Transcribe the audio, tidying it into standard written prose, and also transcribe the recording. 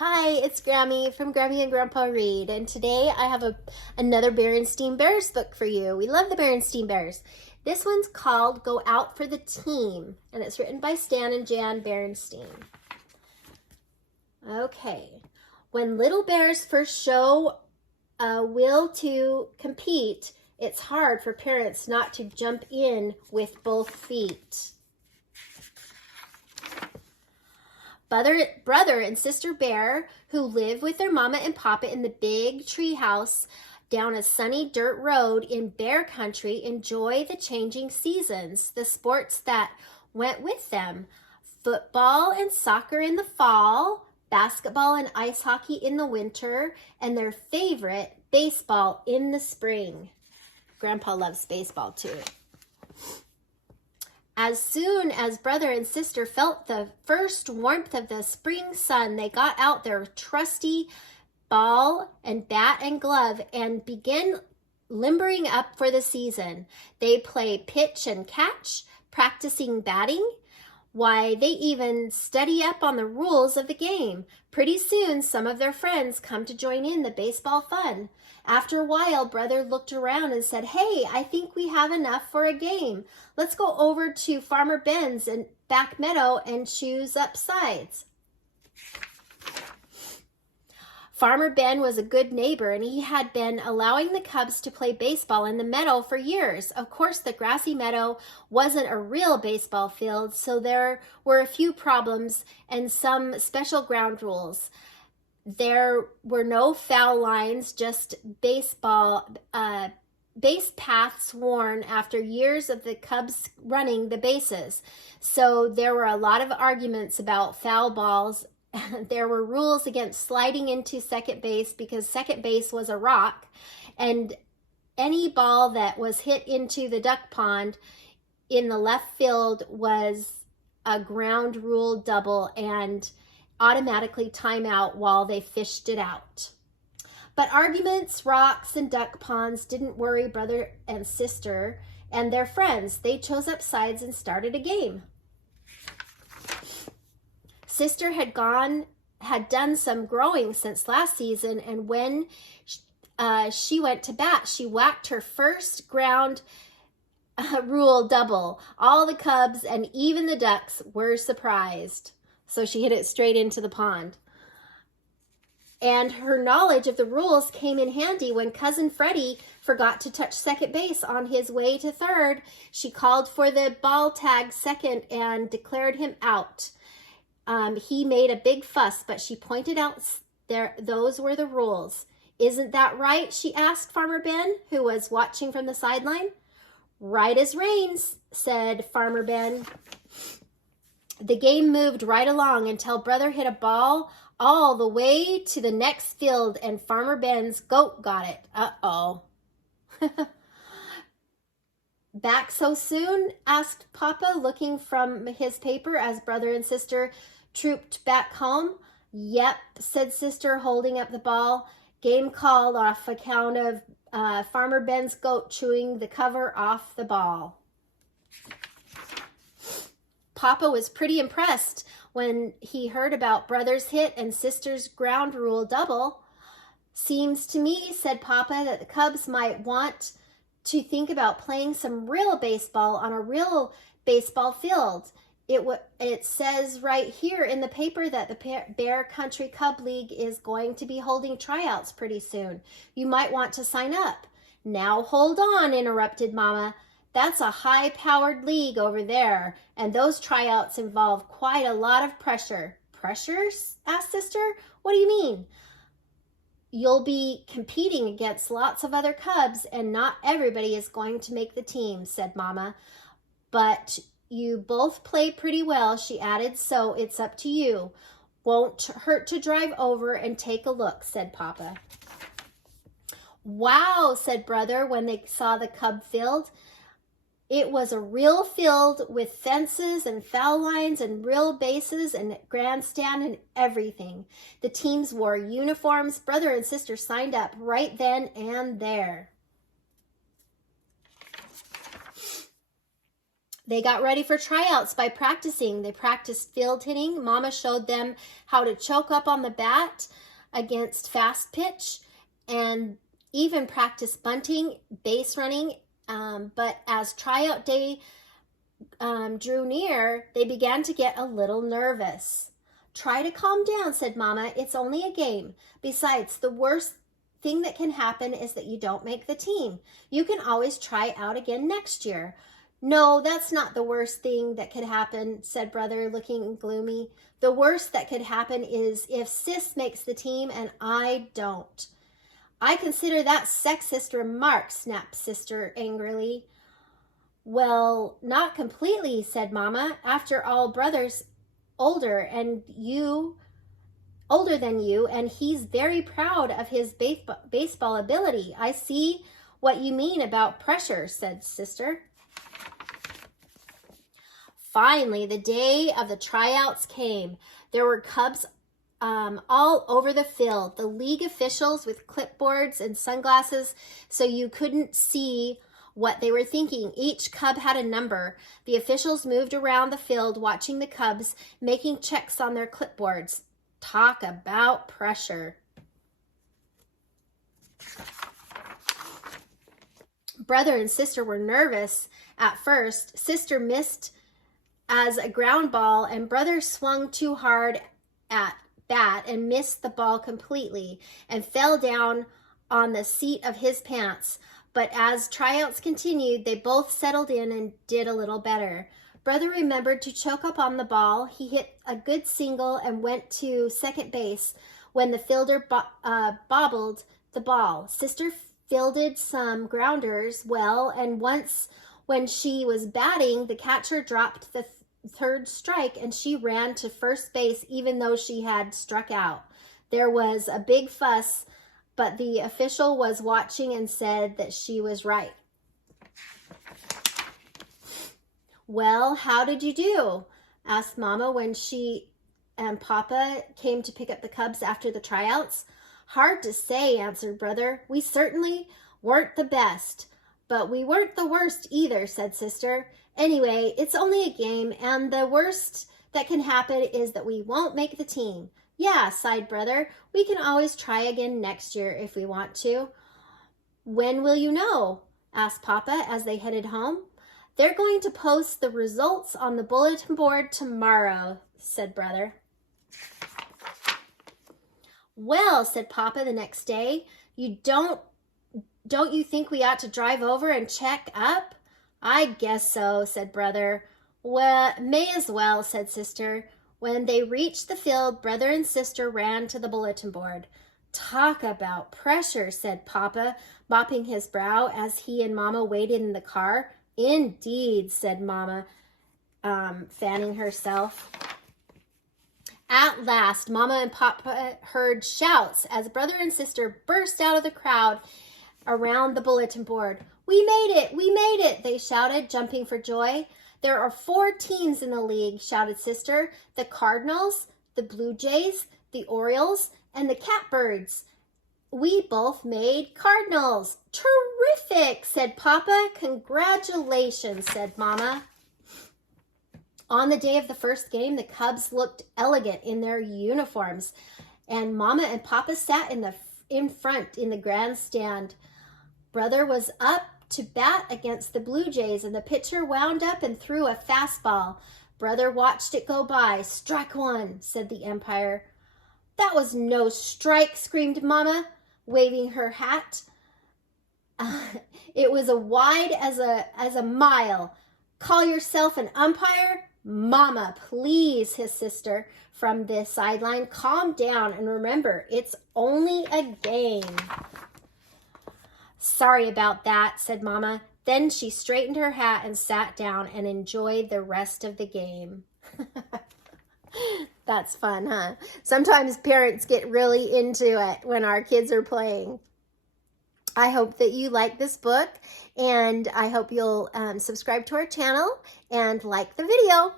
Hi, it's Grammy from Grammy and Grandpa Read, and today I have another Berenstain Bears book for you. We love the Berenstain Bears. This one's called Go Out for the Team, and it's written by Stan and Jan Berenstain. Okay, when little bears first show a will to compete, it's hard for parents not to jump in with both feet. Brother and sister bear, who live with their mama and papa in the big tree house down a sunny dirt road in bear country, enjoy the changing seasons, the sports that went with them. Football and soccer in the fall, basketball and ice hockey in the winter, and their favorite, baseball in the spring. Grandpa loves baseball too. As soon as brother and sister felt the first warmth of the spring sun, they got out their trusty ball and bat and glove and began limbering up for the season. They play pitch and catch, practicing batting. Why, they even study up on the rules of the game. Pretty soon, some of their friends come to join in the baseball fun. After a while, brother looked around and said, "Hey, I think we have enough for a game. Let's go over to Farmer Ben's and back meadow and choose up sides." Farmer Ben was a good neighbor, and he had been allowing the cubs to play baseball in the meadow for years. Of course, the grassy meadow wasn't a real baseball field, so there were a few problems and some special ground rules. There were no foul lines, just base paths worn after years of the Cubs running the bases. So there were a lot of arguments about foul balls. There were rules against sliding into second base because second base was a rock, and any ball that was hit into the duck pond in the left field was a ground rule double and automatically time out while they fished it out. But arguments, rocks, and duck ponds didn't worry brother and sister and their friends. They chose up sides and started a game. Sister had done some growing since last season, and when she went to bat, she whacked her first ground rule double. All the cubs and even the ducks were surprised. So she hit it straight into the pond. And her knowledge of the rules came in handy when Cousin Freddie forgot to touch second base on his way to third. She called for the ball tag second and declared him out. He made a big fuss, but she pointed out those were the rules. "Isn't that right?" she asked Farmer Ben, who was watching from the sideline. "Right as rain," said Farmer Ben. The game moved right along until brother hit a ball all the way to the next field and Farmer Ben's goat got it. Uh-oh. "Back so soon?" asked Papa, looking from his paper as brother and sister trooped back home. "Yep," said sister, holding up the ball. "Game called off account of Farmer Ben's goat chewing the cover off the ball." Papa was pretty impressed when he heard about brother's hit and sister's ground rule double. "Seems to me," said Papa, "that the Cubs might want to think about playing some real baseball on a real baseball field. It says right here in the paper that the Bear Country Cub League is going to be holding tryouts pretty soon. You might want to sign up." "Now hold on," interrupted Mama. "That's a high-powered league over there, and those tryouts involve quite a lot of pressure." "Pressure?" asked Sister. "What do you mean?" "You'll be competing against lots of other Cubs, and not everybody is going to make the team," said Mama. "But you both play pretty well," she added, "so it's up to you. Won't hurt to drive over and take a look," said Papa. "Wow," said brother when they saw the Cub field. It was a real field with fences and foul lines and real bases and grandstand and everything. The teams wore uniforms. Brother and sister signed up right then and there. They got ready for tryouts by practicing. They practiced field hitting. Mama showed them how to choke up on the bat against fast pitch, and even practiced bunting, base running. But as tryout day drew near, they began to get a little nervous. Try to calm down, said Mama. It's only a game. Besides, the worst thing that can happen is that you don't make the team. You can always try out again next year. No, that's not the worst thing that could happen, said Brother, looking gloomy. The worst that could happen is if Sis makes the team and I don't. I consider that sexist remark, snapped Sister angrily. Well, not completely, said Mama. After all, Brother's older than you, and he's very proud of his baseball ability. I see what you mean about pressure, said Sister. Finally, the day of the tryouts came. There were Cubs all over the field. The league officials with clipboards and sunglasses so you couldn't see what they were thinking. Each Cub had a number. The officials moved around the field watching the Cubs, making checks on their clipboards. Talk about pressure. Brother and Sister were nervous at first. Sister missed as a ground ball, and Brother swung too hard at bat and missed the ball completely and fell down on the seat of his pants. But as tryouts continued, they both settled in and did a little better. Brother remembered to choke up on the ball. He hit a good single and went to second base when the fielder bobbled the ball. Sister fielded some grounders well, and once when she was batting, the catcher dropped the third strike and she ran to first base even though she had struck out. There was a big fuss, but the official was watching and said that she was right. Well, how did you do? Asked Mama when she and Papa came to pick up the Cubs after the tryouts. Hard to say, answered Brother. We certainly weren't the best, but we weren't the worst either, said Sister. Anyway, it's only a game, and the worst that can happen is that we won't make the team. Yeah, sighed Brother. We can always try again next year if we want to. When will you know? Asked Papa as they headed home. They're going to post the results on the bulletin board tomorrow, said Brother. Well, said Papa the next day, don't you think we ought to drive over and check up? I guess so, said Brother. Well, may as well, said Sister. When they reached the field, Brother and Sister ran to the bulletin board. Talk about pressure, said Papa, mopping his brow as he and Mama waited in the car. Indeed, said Mama, fanning herself. At last, Mama and Papa heard shouts as Brother and Sister burst out of the crowd around the bulletin board. We made it! We made it! They shouted, jumping for joy. There are 4 teams in the league, shouted Sister. The Cardinals, the Blue Jays, the Orioles, and the Catbirds. We both made Cardinals. Terrific, said Papa. Congratulations, said Mama. On the day of the first game, the Cubs looked elegant in their uniforms, and Mama and Papa sat in front in the grandstand. Brother was up to bat against the Blue Jays, and the pitcher wound up and threw a fastball. Brother watched it go by. Strike one, said the umpire. That was no strike, screamed Mama, waving her hat. It was as wide as a mile. Call yourself an umpire? Mama, please, his sister from the sideline. Calm down and remember, it's only a game. Sorry about that, said Mama. Then she straightened her hat and sat down and enjoyed the rest of the game. That's fun, huh? Sometimes parents get really into it when our kids are playing. I hope that you like this book, and I hope you'll subscribe to our channel and like the video.